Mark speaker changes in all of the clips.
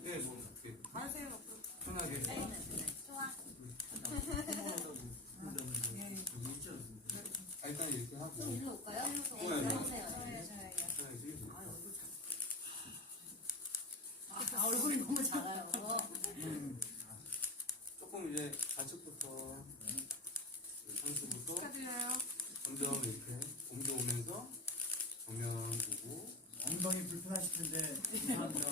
Speaker 1: 네, 뭐 이렇게
Speaker 2: 하세요.
Speaker 1: 편하게.
Speaker 3: 좋아.
Speaker 1: 일단 이렇게 하고.
Speaker 3: 좀 일로 올까요?
Speaker 1: 네,
Speaker 3: 네, 오세요. 얼굴이 너무 작아요.
Speaker 1: 조금 이제 좌측부터 상수부터
Speaker 2: 축하드려요.
Speaker 1: 점점 이렇게 옮겨오면서 정면 보고
Speaker 4: 엉덩이 불편하실 텐데 감사합니다.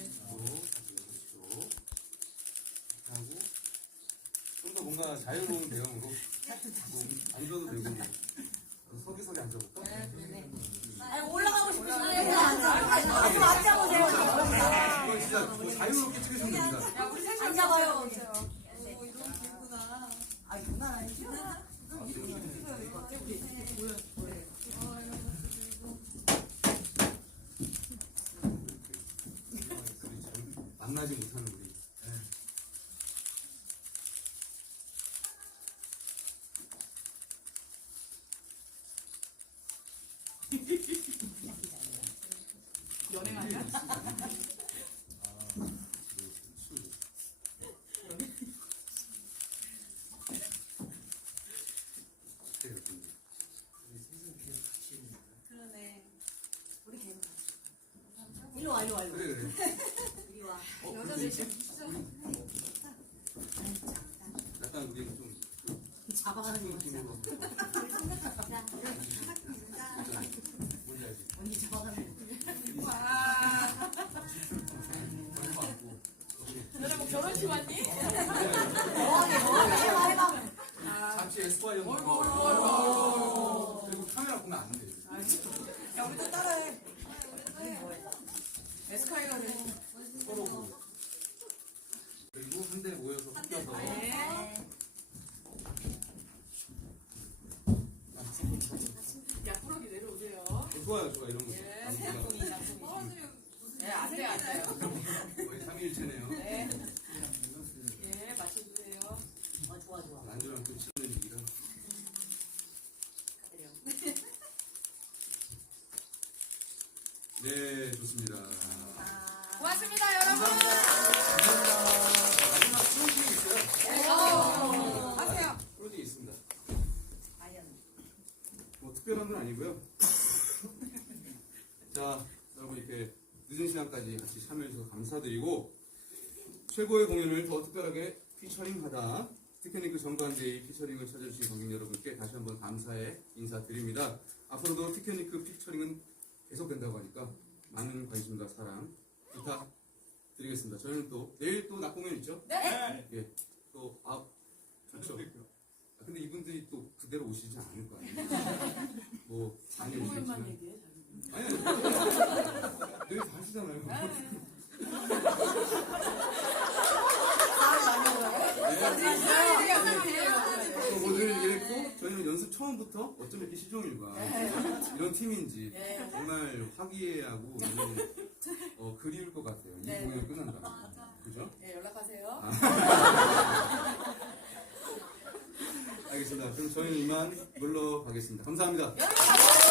Speaker 1: 그렇죠. 하고 좀 더 뭔가 자유로운 대형으로 뭐 앉아도 되고 서기 앉아볼까?
Speaker 3: 아니, 올라가고 싶으시면 앉아보세요.
Speaker 1: 이거 진짜 뭐 자유롭게 찍으시면 됩니다.
Speaker 2: 야, 우리 셋이
Speaker 3: 앉아봐요.
Speaker 2: 오, 이런 기구나.
Speaker 3: 아, 이건 아니죠?
Speaker 1: 만나지 못하는 우리.
Speaker 2: 연행 아니야? 그러네.
Speaker 3: 우리 걔는 일로 와, 일로 와, 일로 와.
Speaker 1: 그래.
Speaker 3: 이리 와.
Speaker 2: 여자들 진짜.
Speaker 1: 약간 우리 좀
Speaker 3: 잡아가는 거 같아.
Speaker 1: 뭔지 알지?
Speaker 3: 언니 잡아가는 거.
Speaker 2: 와. 너네 뭐 결혼식 왔니?
Speaker 3: 해봐.
Speaker 1: 잡지 에스콰이어.
Speaker 2: 어이구.
Speaker 1: 그리고 카메라 보면 안 돼.
Speaker 2: 야, 우리도 따라해. 에스카이가를.
Speaker 1: 서로 보고. 그리고 한대 모여서 섞여서.
Speaker 2: 네. 야, 꾸러기 내려오세요.
Speaker 1: 좋아요, 좋아 이런 거.
Speaker 2: 예, 새학봉이, 작봉이. 네, 안 돼요, 안 돼요.
Speaker 1: 거의 3일째네요.
Speaker 2: 네. 예, 마셔주세요.
Speaker 3: 좋아, 좋아.
Speaker 1: 안주랑 또 치는 얘기가.
Speaker 3: 축하드려.
Speaker 1: 네, 좋습니다.
Speaker 2: 고맙습니다, 여러분.
Speaker 1: 마지막 프로젝트 있어요.
Speaker 2: 네, 하세요.
Speaker 1: 프로젝트 있습니다.
Speaker 3: 과연.
Speaker 1: 뭐 특별한 건 아니고요. 자, 여러분 이렇게 늦은 시간까지 같이 참여해주셔서 감사드리고 최고의 공연을 더 특별하게 피처링하다 티켓니크 정관제의 피처링을 찾아주신 관객 여러분께 다시 한번 감사의 인사드립니다. 앞으로도 티켓니크 피처링은 계속된다고 하니까 많은 관심과 사랑 부탁드리겠습니다. 저희는 또 내일 또 낮 공연 있죠?
Speaker 2: 네.
Speaker 1: 예. 또 좋죠. 근데 이분들이 또 그대로 오시지 않을 거 아니에요? 뭐 많이 오시겠지만
Speaker 2: 얘기해.
Speaker 1: 아니 늘 다 하시잖아요. 늘 이랬고 저희는 연습 처음부터 어쩜 이렇게 시종일관 이런 팀인지 정말 화기애애하고 너무 그리울 것 같아요. 이 공연이 끝난다면. 그죠?
Speaker 2: 네, 연락하세요.
Speaker 1: 알겠습니다. 그럼 저희는 이만 물러가겠습니다. 감사합니다.
Speaker 2: 여러분,